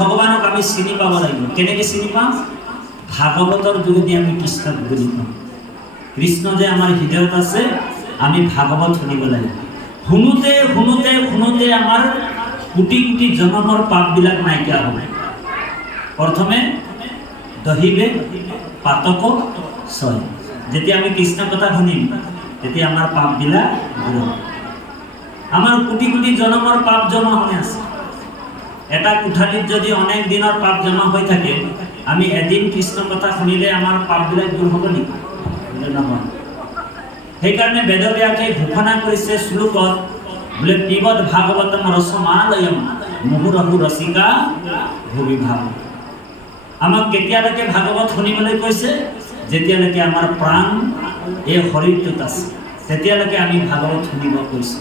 ভগৱানক আমি চিনি পাব লাগিব। কেনেকৈ চিনি পাম? ভাগৱতৰ যোগেদি আমি কৃষ্ণক বুজি পাম। কৃষ্ণ যে আমাৰ হৃদয়ত আছে, আমি ভাগৱত শুনিব লাগিব। শুনোতে শুনোতে শুনোতে আমাৰ কোটি কোটি জনমৰ পাপবিলাক নাইকিয়া হ'ব। প্ৰথমে দহিবে পাতক ছয়। যেতিয়া আমি কৃষ্ণ কথা শুনিম, তেতিয়া আমাৰ পাপবিলাক দূৰ হ'ব। আমাৰ কোটি কোটি জনমৰ পাপ জমা হৈ আছে। এটা কোঠালিত যদি অনেক দিনৰ পাপ জমা হৈ থাকে, আমি এদিন কৃষ্ণ কথা শুনিলে আমাৰ পাপবিলাক দূৰ হ'ব নেকি? নহয়। সেইকাৰণে বেদব্যাসে ঘোষণা কৰিছে শ্লোকত, বোলে পিবদ ভাগৱতম ৰসমালয়ম মুহুৰহু ৰসিকা ভুবি ভাৱ। আমাক কেতিয়ালৈকে ভাগৱত শুনিবলৈ কৈছে? যেতিয়ালৈকে আমাৰ প্ৰাণ এই শৰীৰটোত আছে, তেতিয়ালৈকে আমি ভাগৱত শুনিব কৈছোঁ।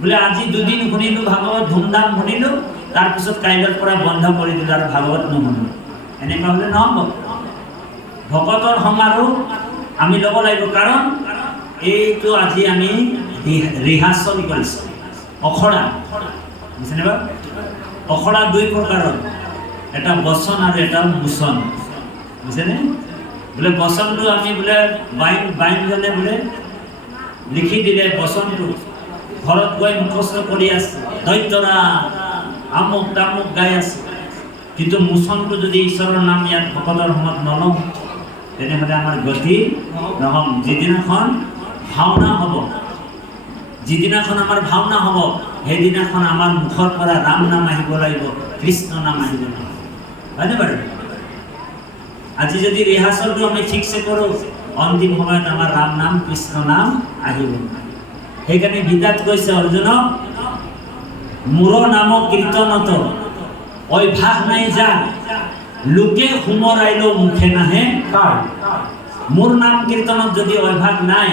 বোলে আজি দুদিন শুনিলোঁ ভাগৱত, ধুমধাম শুনিলোঁ, তাৰপিছত কাইলৈৰ পৰা বন্ধ কৰি দিলোঁ আৰু ভাগৱত নুশুনিলোঁ, এনেকুৱা হ'লে নহ'ব। ভকতৰ সমাৰোহ আমি ল'ব লাগিব। কাৰণ এইটো আজি আমি ৰিহাৰ্চল কৰিছোঁ, অখৰা, বুজিছেনে বাৰু? অখৰা দুই প্ৰকাৰৰ, এটা বচন আৰু এটা মোচন, বুজিছেনে? বোলে বচনটো আমি বোলে বাইনজনে বোলে লিখি দিলে বচনটো, ঘৰত গৈ মুখস্থ কৰি আছে, দৈত্যৰা আমুক তামুক গাই আছে। কিন্তু মোচনটো যদি ঈশ্বৰৰ নাম ইয়াত ভকতৰ সময়ত নলওঁ, তেনেহ'লে আমাৰ গতি নহ'ম। যিদিনাখন ভাওনা হ'ব, যিদিনাখন আমাৰ ভাওনা হ'ব, সেইদিনাখন আমাৰ মুখৰ পৰা ৰাম নাম আহিব লাগিব, কৃষ্ণ নাম আহিব লাগিব, হয়নে বাৰু? আজি যদি ৰিহাৰ্চলটো আমি ঠিকছে কৰোঁ, অন্তিম সময়ত আমাৰ ৰাম নাম কৃষ্ণ নাম আহিব। সেইকাৰণে গীতাত কৈছে অৰ্জুনক, মোৰ নাম কীৰ্তনত অভ্যাস নাই যা, লোকে সুমৰাইলেও মুখে নাহে কাৰ। মোৰ নাম কীৰ্তনত যদি অভ্যাস নাই,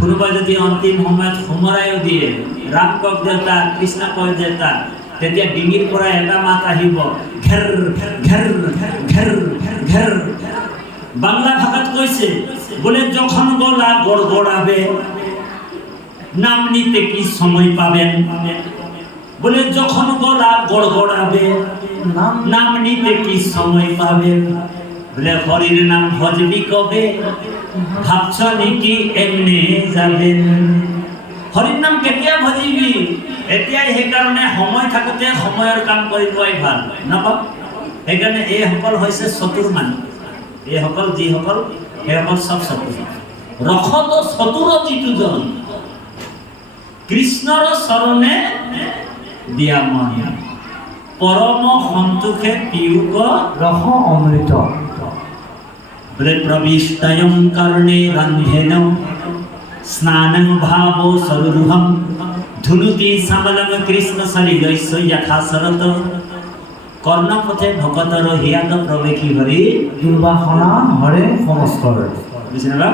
কোনোবাই যদি অন্তিম সময়ত সুমৰাইও দিয়ে, ৰাম কক দেউতা, কৃষ্ণ কক দেউতা, তেতিয়া ডিঙিৰ পৰা এটা মাত আহিব, ঘেৰ ঘেৰ ঘেৰ ঘেৰ। বাংলা ভাষাত কৈছে, বোলে যখন গলা গড়গড়াবে, নাম নিতে কি সময় পাবেন। বলে যখন গলা গড়গড়াবে, নাম নিতে কি সময় পাবেন। বলে হরির নাম ভজবি কবে, ভাবছ নেকি এমনি যাবেন। হরির নাম কেতিয়া ভজিবি? এতিয়াই। সেইকাৰণে সময় থাকোঁতে সময়ৰ কাম কৰি লোৱাই ভাল, নাপাব। সেইকাৰণে এইসকল হৈছে চতুৰ মানুহ। এইসকল যিসকল, সেইসকল চব চতুৰ। ৰসত চতুৰ যিটোজন, কৃষ্ণৰ চৰণে দিয়া মন, পৰম সন্তোষে পিউক ৰস অমৃত। বোলে প্ৰবিষ্টয়ং কৰ্ণে ৰন্ধেন, স্নানং ভাব সৰুহম, ধুনুতি সামলং কৃষ্ণ সলিলৈছ যথা শৰত। কৰ্ণপথে ভকতৰ হিয়াত প্ৰবেশী হৰি, দুৰ্বাসনা হৰে সমস্তৰ। বুঝিলে না?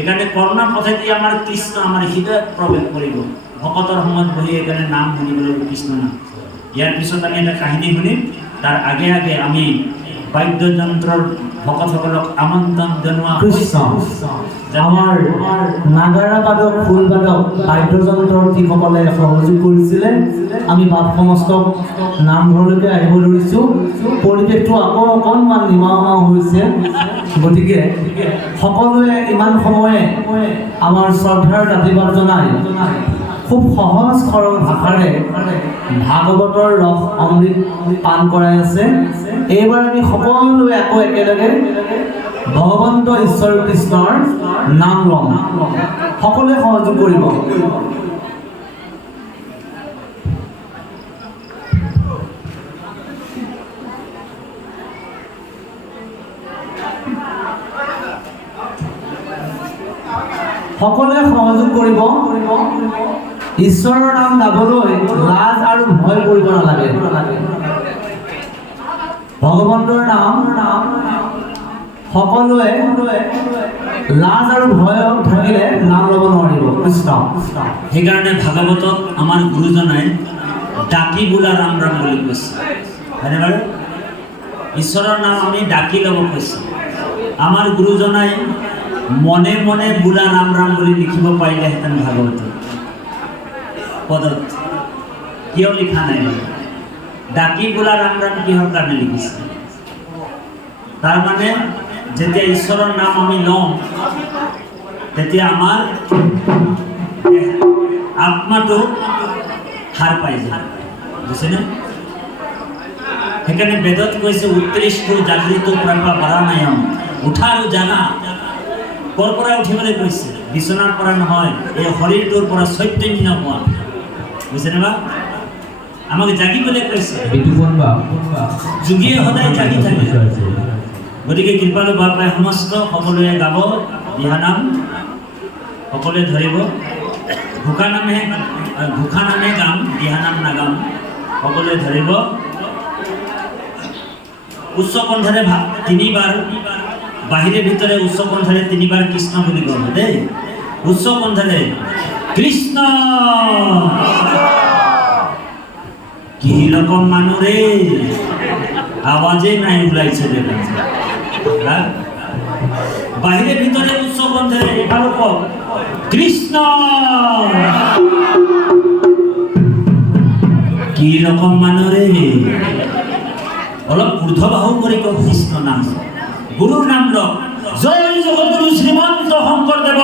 এখানে কৰ্ণপথে দিয়ে আমাৰ কৃষ্ণ আমাৰ হৃদয়ত প্ৰবেশ কৰিব। ভকতৰ সময়ত বহি এখানে নাম শুনিবলৈ কৃষ্ণ নাম। ইয়াৰ পিছত আমি এটা কাহিনী শুনিম। তাৰ আগে আগে আমি বাদ্যযন্ত্ৰৰ ভকতসকলক আমন্ত্ৰণ জনোৱা কৃষ্ণ। আমাৰ নাগাৰা বাদক, খোল বাদক, বাদ্যযন্ত্ৰৰ যিসকলে সহযোগ কৰিছিলে, আমি সমস্তক নামঘৰলৈকে আহিব ধৰিছোঁ। পৰিৱেশটো আকৌ অকণমান নিমাওমাও হৈছে, গতিকে সকলোৱে ইমান সময়ে আমাৰ শ্ৰদ্ধাৰ আশীৰ্বাদ জনাই খুব সহজ সৰল ভাষাৰে ভাগৱতৰ ৰস অমৃত পান কৰাই আছে। এইবাৰ আমি সকলোৱে আকৌ একেলগে ভগৱন্ত ঈশ্বৰ কৃষ্ণৰ নাম ল'ম। সকলোৱে সহযোগ কৰিব। সকলোৱে সহযোগ কৰিব। ঈশ্বৰৰ নাম গাবলৈ লাজ আৰু ভয় কৰিব নালাগে। ভগৱন্তৰ নাম সকলোৱে লাজ আৰু ভয় থাকিলে নাম ল'ব নোৱাৰিব। কৃষ্ণ। সেইকাৰণে ভাগৱতত আমাৰ গুৰুজনাই ডাকি বোলা ৰাম ৰাম বুলি কৈছে, হয়নে বাৰু? ঈশ্বৰৰ নাম আমি ডাকি ল'ব কৈছে। আমাৰ গুৰুজনাই মনে মনে বোলা ৰাম ৰাম বুলি লিখিব পাৰিলেহেঁতেন ভাগৱতত পদত, কিয় লিখা নাই? ডাকি বোলা ৰাম ৰাম কিহৰ কাৰণে লিখিছে? তাৰ মানে যেতিয়া ঈশ্বৰৰ নাম আমি লওঁ তেতিয়া আমাৰ আত্মাটো সাৰ পাই যায়, বুজিছেনে? সেইকাৰণে বেদত কৈছে উত্তৰিষ্ঠু জাগৃত প্ৰাপা বাৰাণায়াম, উঠা আৰু জাগা। ক'ৰ পৰা উঠিবলৈ কৈছে? বিচনাৰ পৰা নহয়, এই শৰীৰটোৰ পৰা চৈতন্য হোৱা, বুজিছেনে বা? আমাক জাগিবলৈ কৈছে। যোগীয়ে সদায় জাগি থাকে। গতিকে কৃপালু বাপাই সমস্ত সকলোৱে গাব দিহানাম, সকলোৱে ধৰিব। ঘোষা নামে গাম, দিহানাম নাগাম। সকলোৱে ধৰিব। উচ্চ কণ্ঠৰে তিনিবাৰ, বাহিৰে ভিতৰে উচ্চ কণ্ঠৰে তিনিবাৰ কৃষ্ণ বুলি ক'ব দেই। উচ্চ কণ্ঠৰে কৃষ্ণ। কি রকম মানুহ রে, আওয়াজে নাই ওলাইছে দেখুন। বাহিরে ভিতরে উচ্চ কণ্ঠে এবার কৃষ্ণ। কি রকম মানুহ রে, অলপ ঊৰ্ধ্ববাহু কৰি কওক কৃষ্ণ নাম। গুৰুৰ নাম লওক। জয় জগতগুৰু শ্ৰীমন্ত শংকৰদেৱ।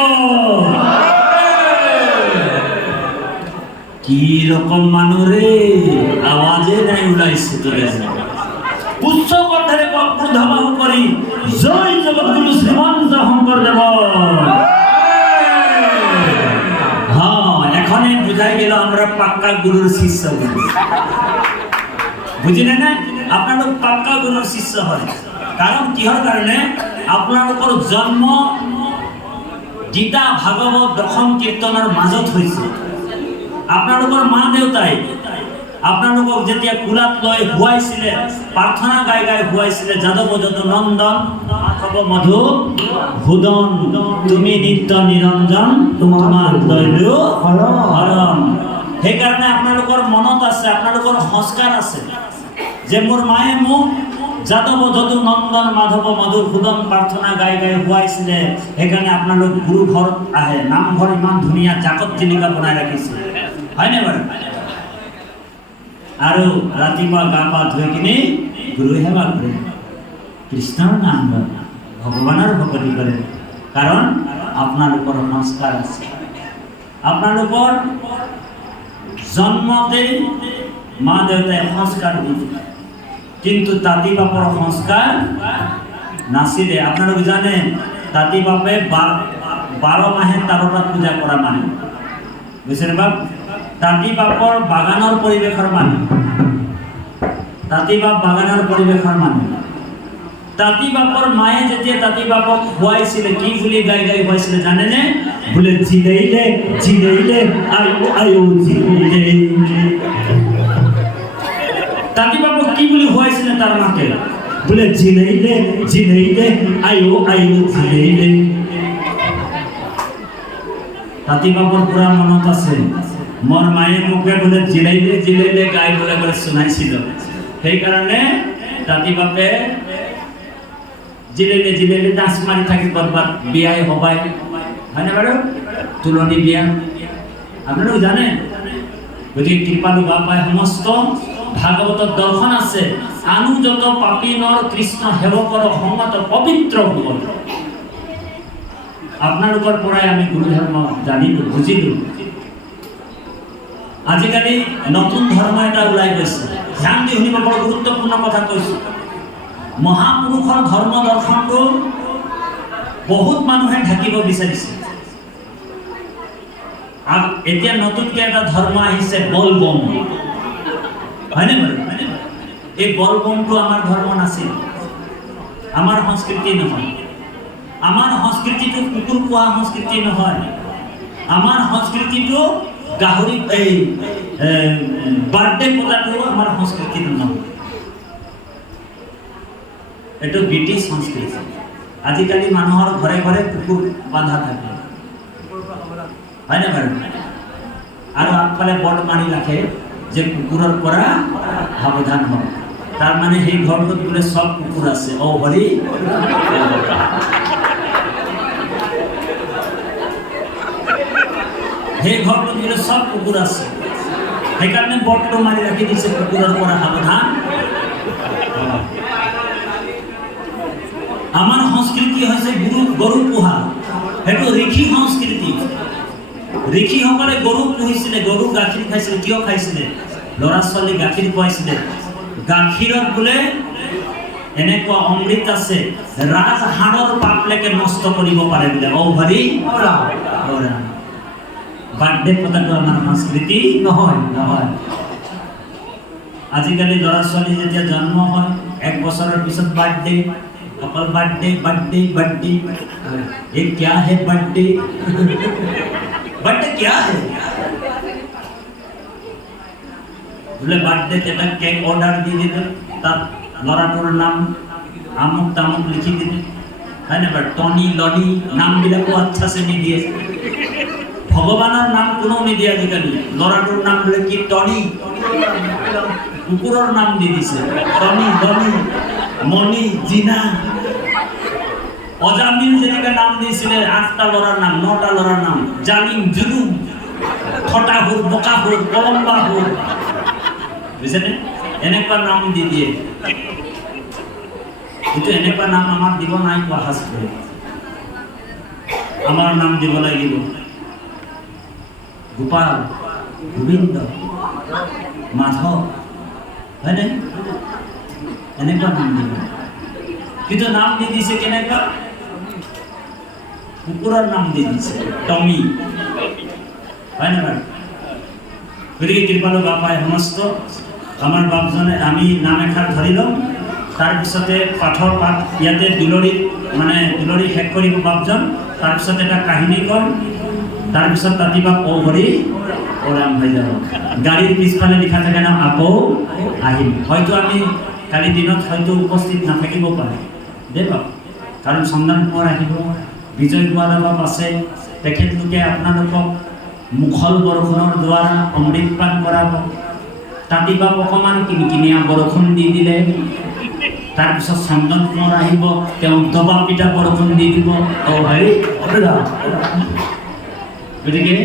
কি ৰকম মানুহ ৰে, আওয়াজে নাই ওলাইছে তোৰে। উচ্চ কণ্ঠেৰে ঊৰ্ধ্ববাহু কৰি জয় জগতগুৰু শ্ৰীমন্ত শংকৰদেৱ। হ্যাঁ, এখনে বুঝাই গেল আমৰা পাক্কা গুৰুৰ শিষ্য। বুঝিলে না? আপনাৰ পাক্কা গুৰুৰ শিষ্য হয়। কাৰণ কিহৰ কাৰণে? আপোনালোকৰ জন্ম গীতা ভাগৱত দশম কীৰ্তনৰ মাজত হৈছে। আপোনালোকৰ মা দেউতাই আপোনালোকক যেতিয়া কোলাত লৈ শুৱাইছিলে, প্ৰাৰ্থনা গাই গাই শুৱাইছিলে, যাদৱ যদু নন্দন মাধৱ মধু ভূদন, তুমি নিত্য নিৰঞ্জন, তোমাৰ দৈলো হৰণ। সেইকাৰণে আপোনালোকৰ মনত আছে, আপোনালোকৰ সংস্কাৰ আছে যে মোৰ মায়ে মোক যাদৱ যদু নন্দন মাধৱ মধু ভূদন প্ৰাৰ্থনা গাই গাই শুৱাইছিলে। সেইকাৰণে আপোনালোক গুৰু ঘৰত আহে, নামঘৰ ইমান ধুনীয়া জাকত জিলিকা বনাই ৰাখিছে, হয়নে বাৰু? আৰু ৰাতিপুৱা গা পা ধুই কিনি গুৰু সেৱা কৰে, কৃষ্ণৰ নাম লয়, ভগৱানৰ ভকতি কৰে। কাৰণ আপোনালোকৰ সংস্কাৰ আছে। আপোনালোকৰ জন্মতে মা দেউতাই সংস্কাৰ দিছিল, কিন্তু তাঁতি বাপৰ সংস্কাৰ নাছিলে। আপোনালোক জানে তাঁতি বাপে 12 মাহে 13টা পূজা কৰা মানুহ, বুজিছেনে বাপ? তাঁতি বাপৰ বাগানৰ পৰিৱেশৰ মানুহ, তাঁতি বাপ বাগানৰ পৰিৱেশৰ মানুহ। তাঁতি বাপৰ মায়ে যেতিয়া তাঁতি বাপক খুৱাইছিলে, কি বুলি গাই গাই খুৱাইছিলে জানেনে? বোলে জিলেইলে জিলেইলে আয়ো আয়ো জিলেইলে। তাঁতি বাপক কি বুলি খুৱাইছিলে তাৰ মাকে? বোলে জিলেইলে জিলেইলে আয়ো আয়ো জিলেইলে। তাঁতি বাপৰ পুৰা মনত আছে, মোৰ মায়ে মোকে বোলে জিলাইলে জিলাইলে গাই বোলে কৰে শুনাইছিল। সেইকাৰণে তাঁতি বাপে জিলাইলে জিলাইলে ডান্স মাৰি থাকি বৰবাদ বিয়াই হবাই, হয়নে বাৰু? তুলনি বিয়া আপোনালোক জানে। গতিকে কৃপালু বাপাই সমস্ত ভাগৱতত দৰ্শন আছে, আনু যত পাপী নৰ কৃষ্ণ সেৱকৰ সংগত পবিত্ৰ হ'ব। আপোনালোকৰ পৰাই আমি গুৰু ধৰ্ম জানিলো, বুজিলো। আজিকালি নতুন ধৰ্ম এটা ওলাই গৈছে, ধ্যান দি শুনিব, বৰ গুৰুত্বপূৰ্ণ কথা কৈছোঁ। মহাপুৰুষৰ ধৰ্ম দৰ্শনটো বহুত মানুহে ঢাকিব বিচাৰিছে। এতিয়া নতুনকৈ এটা ধৰ্ম আহিছে বলবম, হয়নে বাৰু? এই বলবমটো আমাৰ ধৰ্ম নাছিল, আমাৰ সংস্কৃতি নহয়। আমাৰ সংস্কৃতিটো কুকুৰ পোৱা সংস্কৃতি নহয়। আমাৰ সংস্কৃতিটো গাহৰি এই বাৰ্থডে পতাটো আমাৰ সংস্কৃতি নহয়। এইটো ব্ৰিটিছ সংস্কৃতি। আজিকালি মানুহৰ ঘৰে ঘৰে কুকুৰ বান্ধা থাকে, হয়নে বাৰু? আৰু আগফালে বৰ্ড মাৰি ৰাখে যে কুকুৰৰ পৰা সাৱধান হওক। তাৰমানে সেই ঘৰটোত বোলে চব কুকুৰ আছে। অ হৰি, সেই ঘৰটোত বোলে চব কুকুৰ আছে। সেইকাৰণে বটটো মাৰি ৰাখি দিছে কুকুৰৰ পৰা সাৱধান। আমাৰ সংস্কৃতি হৈছে গৰু পোহা, সেইটো ঋষি সংস্কৃতি। ঋষিসকলে গৰু পুহিছিলে, গৰু গাখীৰ খাইছিলে। কিয় খাইছিলে? ল'ৰা ছোৱালী গাখীৰ খুৱাইছিলে। গাখীৰত বোলে এনেকুৱা অমৃত আছে, ৰাজহাড়ৰ পাপলৈকে নষ্ট কৰিব পাৰে বোলে। ঔ হৰি বাৰ্থডে পতাটো আমাৰ সংস্কৃতি নহয় নহয়। আজিকালি ল'ৰা ছোৱালী যেতিয়া জন্ম হয় 1 বছৰৰ পিছত বাৰ্থডে, অকল বাৰ্থডে বাৰ্থডে বাৰ্থডে। এই क्या है বাৰ্থডে? বাৰ্থডে क्या है? বোলে বাৰ্থডে এটা কেক অৰ্ডাৰ দি দিলে, তাত ল'ৰাটোৰ নাম আমুক তামুক লিখি দিলে, হয় না? টনি লনি নামবিলাকো আচ্ছা চে নিদিয়ে। ভগৱানৰ নাম কোনো নিদিয়ে আজিকালি। ল'ৰাটোৰ নাম বোলে কি টনি, কুকুৰৰ নাম দি দিছে টনি লনি মণি জিনা। অজামিল যেনেকে নাম দিছিলে 8টা ল'ৰাৰ নাম, 9টা ল'ৰাৰ নাম, জালিম জুলুম, খটাহুৰ বকাহুৰ কলম্বাহুৰ, বুজিছেনে? এনেকুৱা নাম দি দিয়ে। কিন্তু এনেকুৱা নাম আমাৰ দিব নাই কোৱা শাস্ত্ৰে। আমাৰ নাম দিব লাগিব গোপাল, গোবিন্দ, মাধৱ, হয়নে? এনেকুৱা নাম দিব। কিন্তু নাম দি দিছে কেনেকুৱা? কুকুৰৰ নাম দি দিছে টমি, হয় না? গতিকে কৃপালু বাপাই সমস্ত আমাৰ বাপজনে, আমি নাম এষাৰ ধৰি লওঁ, তাৰপিছতে পাঠৰ পাঠ ইয়াতে দুলৰি শেষ কৰিব বাপজন। তাৰপিছত এটা কাহিনী কম, তাৰপিছত ৰাতিপুৱা ঔ হৰি ওৰাম হৈ যাব। গাড়ীৰ পিছফালে লিখা থাকে ন আকৌ আহিম। হয়তো আমি কালি দিনত হয়তো উপস্থিত নাথাকিব পাৰে দেই বাপ, কাৰণ চন্দন কোঁৱৰ আহিব, বিজয় গোৱালা বাপ আছে। তেখেতলোকে আপোনালোকক মুখল বৰষুণৰ দ্বাৰা অমৃত পান কৰাব। তাতি বাপ অকণমান কিনকিনীয়া বৰষুণ দি দিলে, তাৰপিছত চন্দন কোঁৱৰ আহিব, তেওঁ দবা পিঠা বৰষুণ দি দিব। ঔ হৰি গতিকে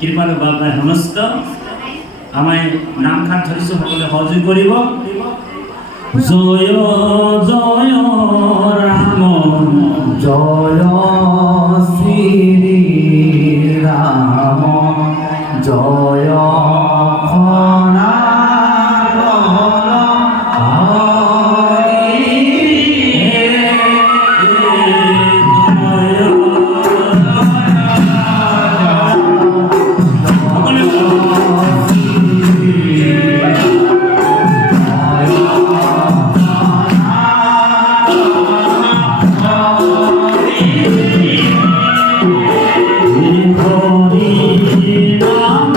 কৃপালু বাবাই সমস্ত আমায় নামখান ধৰিছোঁ, সকলোৱে সহযোগ কৰিব। জয় জয় ৰাম জয় শ্ৰী ৰাম জয় হৰি ৰাম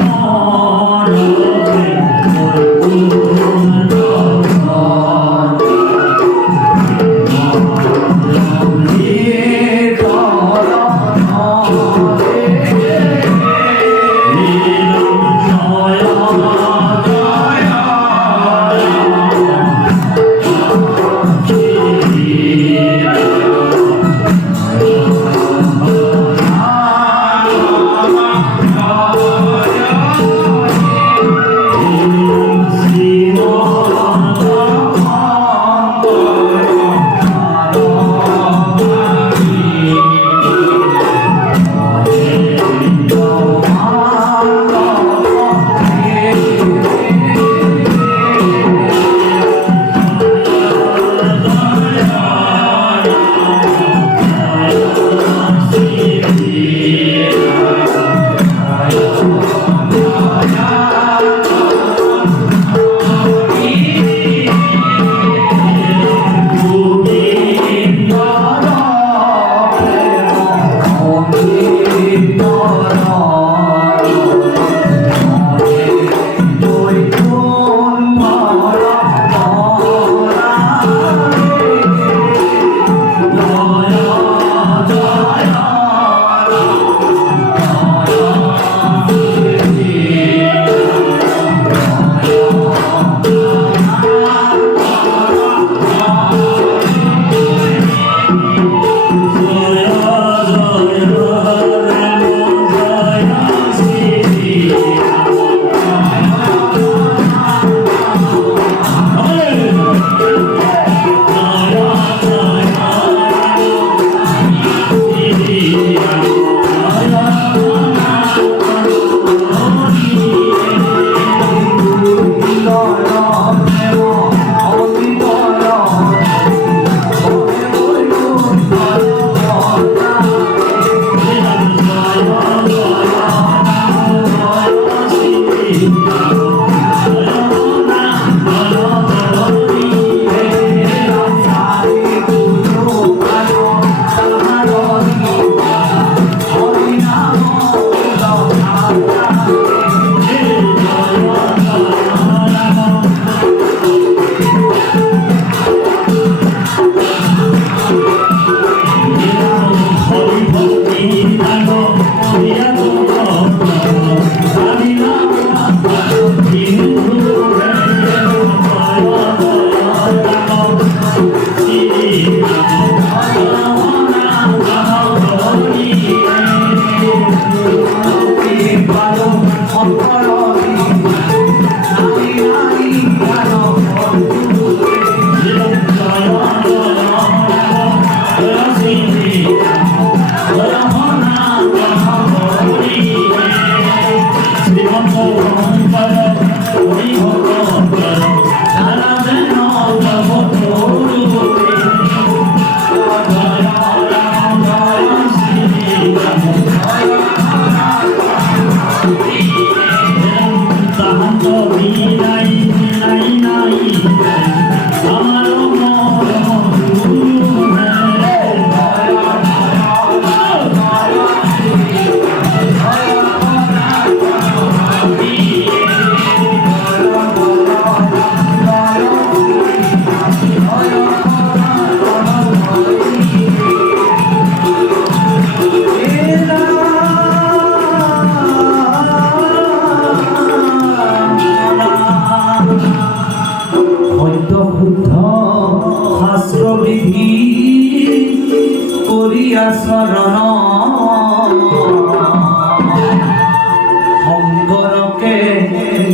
শংকৰকে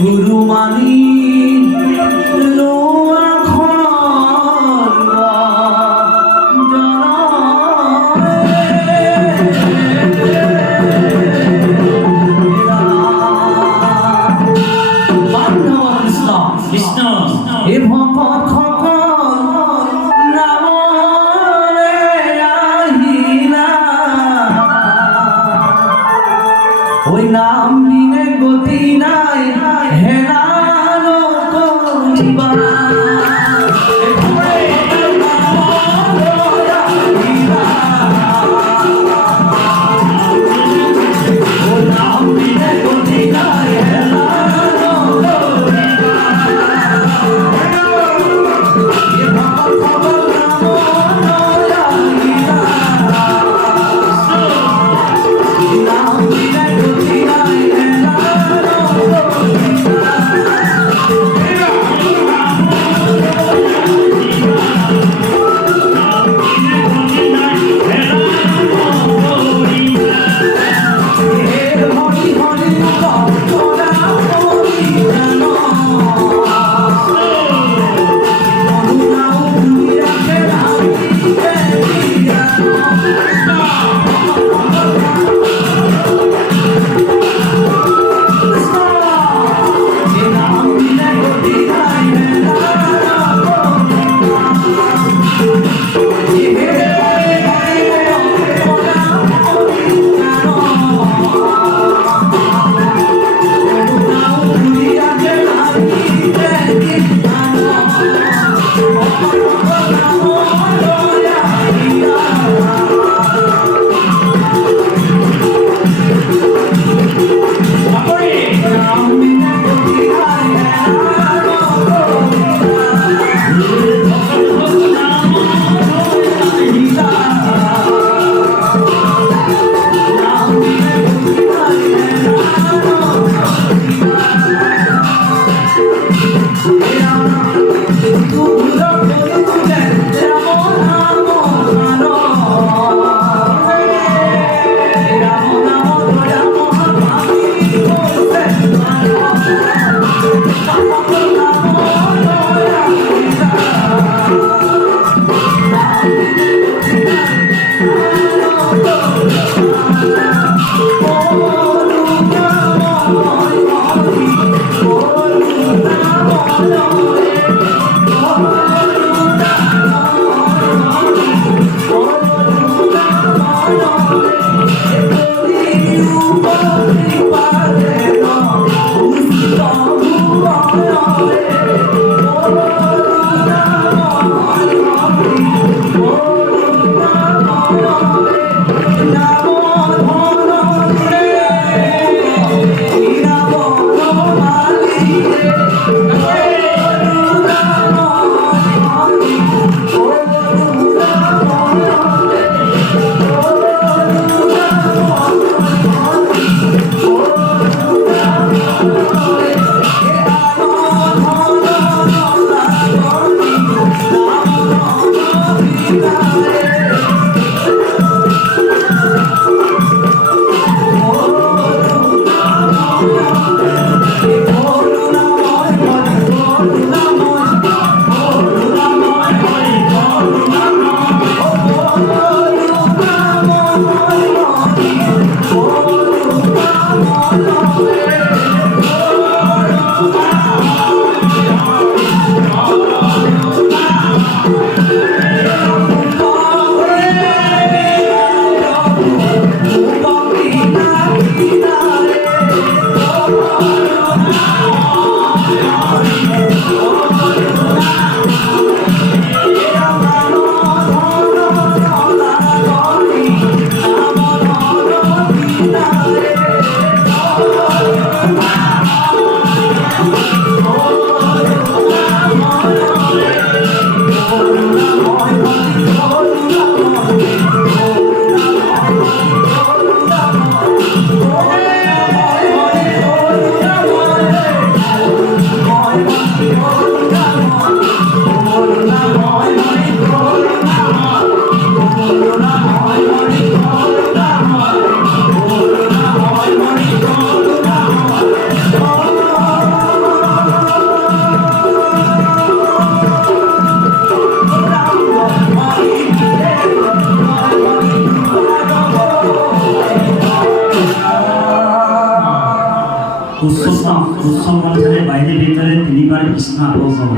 গুৰু মানি লোৱা কৃষ্ণ এই ভকত সকল নামৰে আহিলা উচ্চ কণ্ঠৰে বাহিৰে ভিতৰে তিনিবাৰ কৃষ্ণ আকৌ ক'ব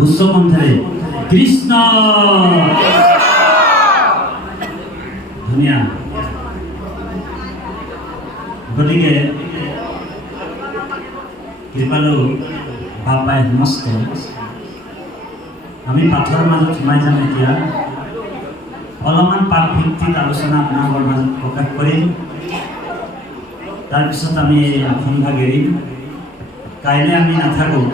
উচ্চ কণ্ঠৰে কৃষ্ণ ধুনীয়া গতিকে কৃপালু বাপাই সমস্ত আমি পাঠৰ মাজত সোমাই যাম এতিয়া অলপমান পাঠ ভিত্তিক আলোচনা আপোনালোকৰ মাজত প্ৰকাশ কৰিম তাৰপিছত আমি আসনভাগ এৰিম কাইলৈ আমি নাথাকোঁ